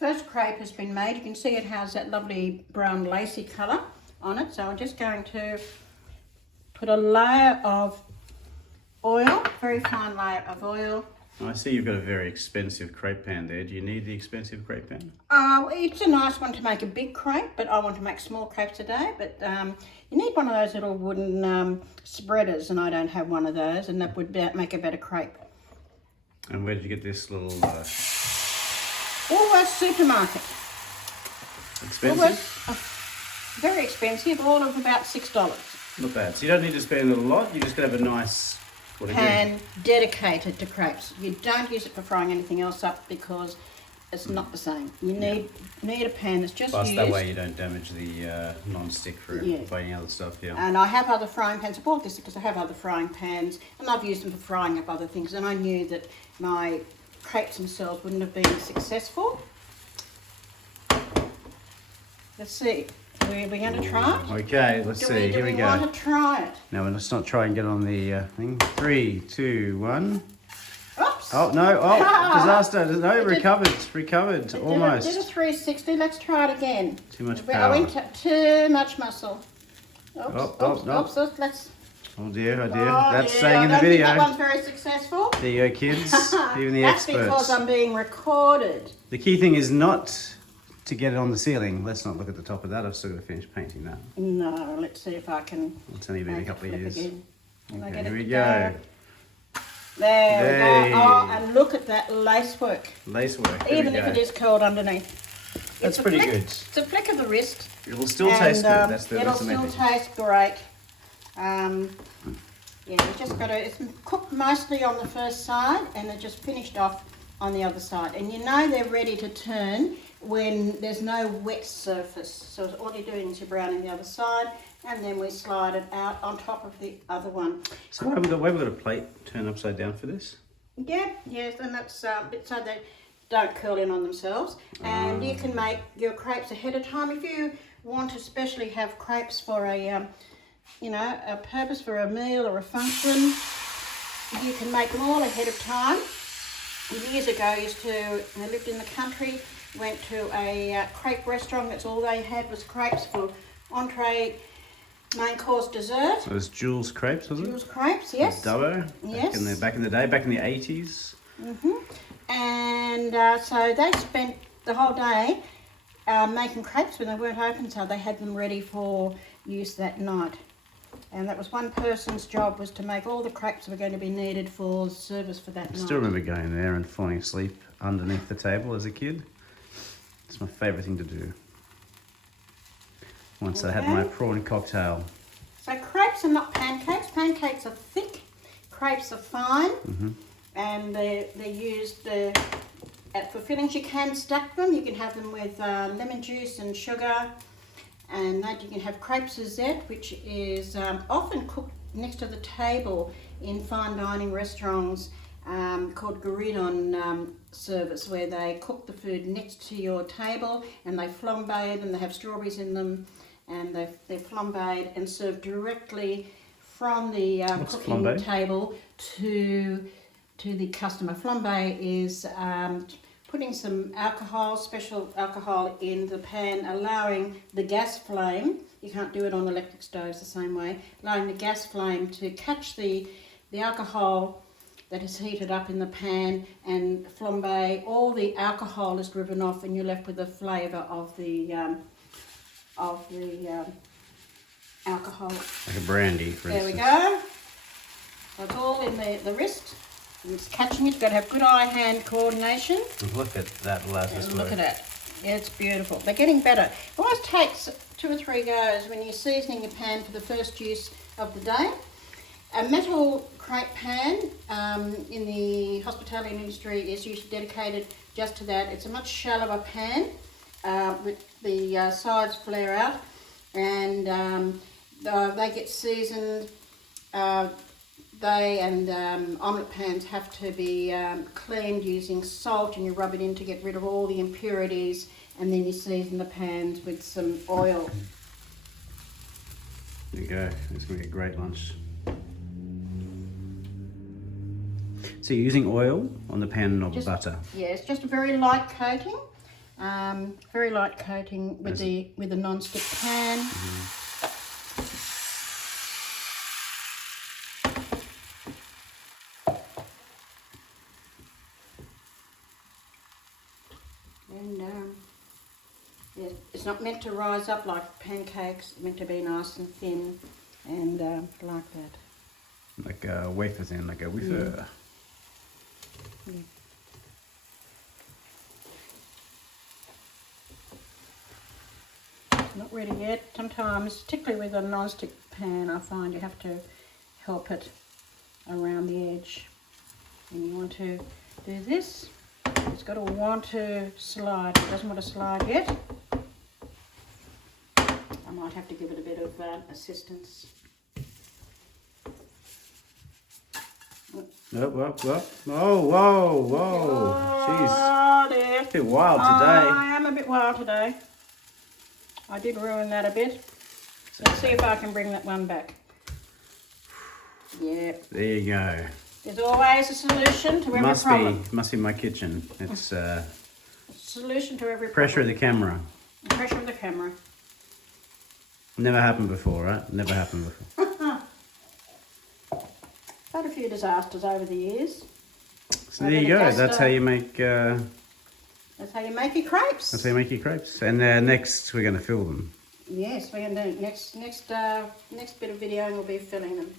first crepe has been made. You can see it has that lovely brown lacy colour on it. So I'm just going to put a layer of oil, very fine layer of oil. I see you've got a very expensive crepe pan there. Do you need the expensive crepe pan? It's a nice one to make a big crepe, but I want to make small crepes today. But you need one of those little wooden spreaders, and I don't have one of those, and that would make a better crepe. And where did you get this little... Woolworths supermarket. Expensive? Woolworths, very expensive, all of about $6. Not bad. So you don't need to spend a lot, you just got to have a nice... Pan dedicated to crepes. You don't use it for frying anything else up because it's not the same. You need a pan that's just used. That way you don't damage the non-stick for any other stuff, And I have other frying pans. I bought this because I have other frying pans and I've used them for frying up other things, and I knew that my crepes themselves wouldn't have been successful. Let's see. We're going to try it. Okay, let's see. Here we go. Do we want to try it? Now let's not try and get on the thing. 3, 2, 1. Oops. Oh no! Oh, disaster! No, recovered almost. Did a 360. Let's try it again. Too much I power. went too much muscle. Oops. Let's. Oh dear! That's saying in the I don't video. think that one's very successful. There you go, kids. Even the That's experts. because I'm being recorded. The key thing is not to get it on the ceiling. Let's not look at the top of that. I've still got to finish painting that. No, let's see if I can. It's only been a couple of years. Again. Okay, here we go. There we go. Oh, and look at that lacework. Lacework. Even if it is curled underneath. That's pretty good. It's a flick of the wrist. It'll still taste good. It'll still taste great. You just got to. It's cooked mostly on the first side, and they're just finished off on the other side. And you know they're ready to turn when there's no wet surface. So all you're doing is you're browning the other side, and then we slide it out on top of the other one. So we've got a plate turned upside down for this? Yes, and that's so they don't curl in on themselves. And you can make your crepes ahead of time if you want to especially have crepes for a purpose, for a meal or a function. You can make them all ahead of time. Years ago, I lived in the country, went to a crepe restaurant. That's all they had was crepes for entree, main course, dessert. So it was Jules Crepes, was it? Jules Crepes, yes. Dubbo. Yes. Back in the day, back in the 80s. And so they spent the whole day making crepes when they weren't open, so they had them ready for use that night. And that was one person's job, was to make all the crepes that were going to be needed for service for that night. I still remember going there and falling asleep underneath the table as a kid. It's my favourite thing to do. Once I had my prawn cocktail. So crepes are not pancakes. Pancakes are thick. Crepes are fine. And they're used for fillings. You can stack them. You can have them with lemon juice and sugar. And that you can have crepe Suzette, which is often cooked next to the table in fine dining restaurants called Guridon service, where they cook the food next to your table and they flambe them. They have strawberries in them, and they're flambéed and served directly from the cooking table to the customer. Flambe is putting some alcohol, special alcohol, in the pan, allowing the gas flame, you can't do it on electric stoves the same way, allowing the gas flame to catch the alcohol that is heated up in the pan and flambe. All the alcohol is driven off and you're left with the flavour of the alcohol. Like a brandy, for instance. There we go. So it's all in the wrist. It's catching it. You've got to have good eye-hand coordination. Look at that lattice work. Look at that. Yeah, it's beautiful. They're getting better. It always takes 2 or 3 goes when you're seasoning your pan for the first use of the day. A metal crepe pan in the hospitality industry is usually dedicated just to that. It's a much shallower pan with the sides flare out, and they get seasoned. Omelette pans have to be cleaned using salt, and you rub it in to get rid of all the impurities, and then you season the pans with some oil. There you go. It's going to be a great lunch. So you're using oil on the pan, not butter? Yeah, it's just a very light coating. Very light coating with the non-stick pan. And yeah, it's not meant to rise up like pancakes. It's meant to be nice and thin, and like that. Like a wafer thin, like a wafer. Yeah. Not ready yet. Sometimes, particularly with a non-stick pan, I find you have to help it around the edge. And you want to do this. It's got to want to slide. It doesn't want to slide yet. I might have to give it a bit of assistance. Oh, whoa. Jeez. Oh, dear. A bit wild today. I am a bit wild today. I did ruin that a bit. Let's see if I can bring that one back. Yeah. There you go. There's always a solution to every problem. Must be my kitchen. It's Solution to every pressure of problem. the camera. Pressure of the camera. Never happened before, right? Never happened before. Had a few disasters over the years. So there you go. That's how you make. That's how you make your crepes. That's how you make your crepes. And next, we're going to fill them. Yes, we're going to do next bit of video. We'll be filling them.